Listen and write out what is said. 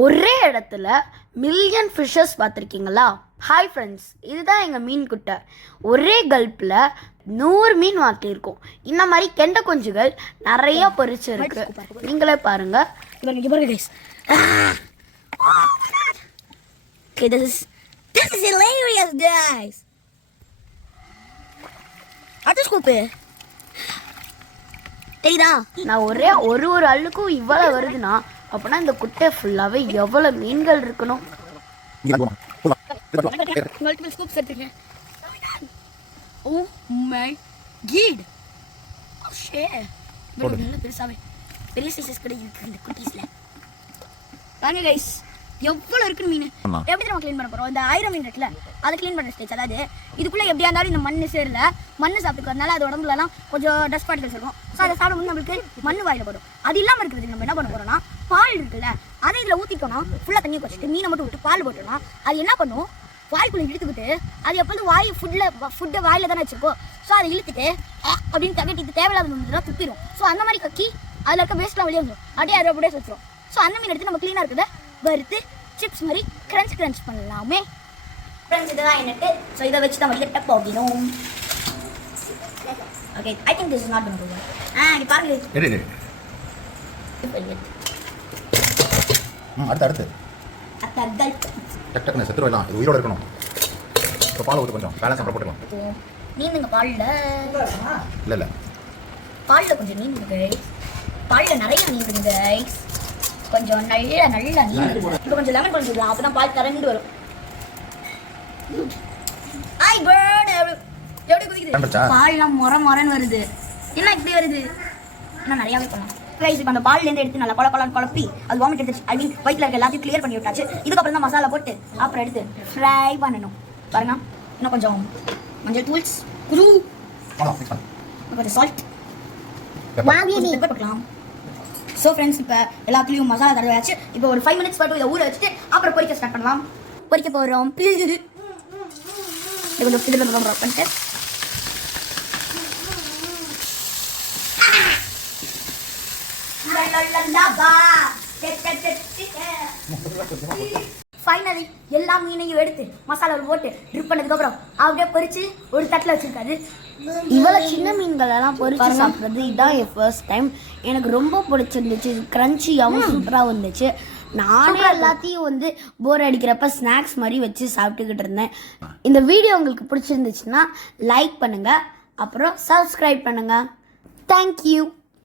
ஒரே இடத்துல million fishes பார்த்துருக்கீங்களா? ஹாய் ஃப்ரெண்ட்ஸ், இதுதான் எங்கள் மீன் குட்டை. ஒரே கல்ப்பில் 100 மீன் மாட்டியிருக்கோம். இந்த மாதிரி கெண்டை குஞ்சுகள் நிறையா பொரிச்சிருக்கு. நீங்களே பாருங்க. நான் ஒரு அள்ளுக்கும் இவ்வளவு வருதுன்னா அப்படின்னா இந்த குட்டை ஃபுல்லாவே எவ்வளவு மீன்கள் இருக்கணும். எவ்வளவு இருக்கு மீன் எப்படி நம்ம க்ளீன் பண்ண போறோம்? இந்த 1000 மீன் இருக்குல்ல, அதை க்ளீன் பண்ண ஸ்டேஜ். அதாவது இதுக்குள்ள எப்படியா இருந்தாலும் இந்த மண்ணு சேரல, மண்ணு சாப்பிட்டுக்கிறதுனால அது உடம்புல எல்லாம் கொஞ்சம் டஸ்ட் பார்ட்டிகல்ஸ் இருக்கும். ஸோ அதை சாப்பிடும்போது நம்மளுக்கு மண்ணு வாயில போடும். அது இல்லாம இருக்கிறதுக்கு நம்ம என்ன பண்ண போறோம்னா, பால் இருக்குல்ல, அதை இதுல ஊத்திட்டோம்னா ஃபுல்லா தண்ணி குறைச்சிட்டு மீனை மட்டும் விட்டு பால் போட்டோம்னா அது என்ன பண்ணும், வாய்க்குள்ள இழுத்துக்கிட்டு அது எப்போதும் வாய் ஃபுட்டை வாயில தானே வச்சிருக்கோம். ஸோ அதை இழுத்துட்டு அப்படின்னு தகட்டிட்டு தேவையில்லாத துப்பிடும். ஸோ அந்த மாதிரி கக்கி அதில் இருக்க வேஸ்ட்லாம் வெளியே வந்துடும். அப்படியே அதை அப்படியே வச்சிரும். ஸோ அந்த மீன் எடுத்து நம்ம க்ளீனாக இருக்கிறத வறுத்து சிப்ஸ் மாதிரி கிரன்ச் பண்ணலாமே. ஃப்ரெண்ட்ஸ், இதுதான் எனக்கு. ஸோ இதை வச்சு நம்ம லிட்ட போகணும். Okay, I think this is not going to work. இங்க பாருங்க. அடுத்து டக் செத்துரு எல்லாம் இது உயிரோட இருக்கணும். இப்போ பால் ஊற்றி கொஞ்சம் பேலன்ஸ் அப்புறம் போட்டுக்கலாம். நீந்துங்க பாலில். இல்லை பாலில் கொஞ்சம் நீந்துங்க கைஸ். பாலில் நிறைய நீந்துங்க கைஸ். கொஞ்சம் நல்லா நீந்து. இப்போ கொஞ்சம் லெமன் கொஞ்சம் அப்போ தான் பால் திறந்து வரும். ஐ பர்ன் எப்படி குதிக்குது. பால்லாம் மொரன்னு வருது. என்ன இப்படி வருது? இன்னும் நிறையாவே பண்ணலாம் கைஸ். இப்போ அந்த பால்லேருந்து எடுத்து நல்லா கொலன்னு குழப்பி அது வாமிட் எடுத்துச்சு. ஐ மீன் வயிற்றில் இருக்க எல்லாத்தையும் கிளியர் பண்ணி விட்டாச்சு. இதுக்கப்புறம் தான் மசாலா போட்டு அப்புறம் எடுத்து ஃப்ரை பண்ணணும். பாருங்க, இன்னும் கொஞ்சம் மஞ்சள் தூள்ஸ், கொஞ்சம் சால்ட் போட்டுக்கலாம். ஸோ ஃப்ரெண்ட்ஸ், இப்போ எல்லாத்துலேயும் மசாலா தடவையாச்சு. இப்போ ஒரு 5 minutes மட்டும் இதை ஊற வச்சுட்டு அப்புறம் பொரிக்க ஸ்டார்ட் பண்ணலாம். பொரிக்க போகிறோம். கொஞ்சம் இதில் பண்ணிட்டு ஃபைனலி எல்லா மீனையும் எடுத்து மசாலாவில் போட்டு ட்ரிப் பண்ணதுக்கு அப்புறம் அப்படியே பொரிச்சு ஒரு தட்டில் வச்சிருக்காரு. இவ்வளவு சின்ன மீன்களெல்லாம் பொரிச்சு சாப்பிட்றது இதுதான் என் ஃபர்ஸ்ட் டைம். எனக்கு ரொம்ப பிடிச்சிருந்துச்சு. கிரன்ச்சியாகவும் சூப்பராக வந்துச்சு. நானே எல்லாத்தையும் போர் அடிக்கிறப்ப ஸ்நாக்ஸ் மாதிரி வச்சு சாப்பிட்டுக்கிட்டு இருந்தேன். இந்த வீடியோ உங்களுக்கு பிடிச்சிருந்துச்சுன்னா லைக் பண்ணுங்க, அப்புறம் சப்ஸ்கிரைப் பண்ணுங்க. தேங்க்யூ.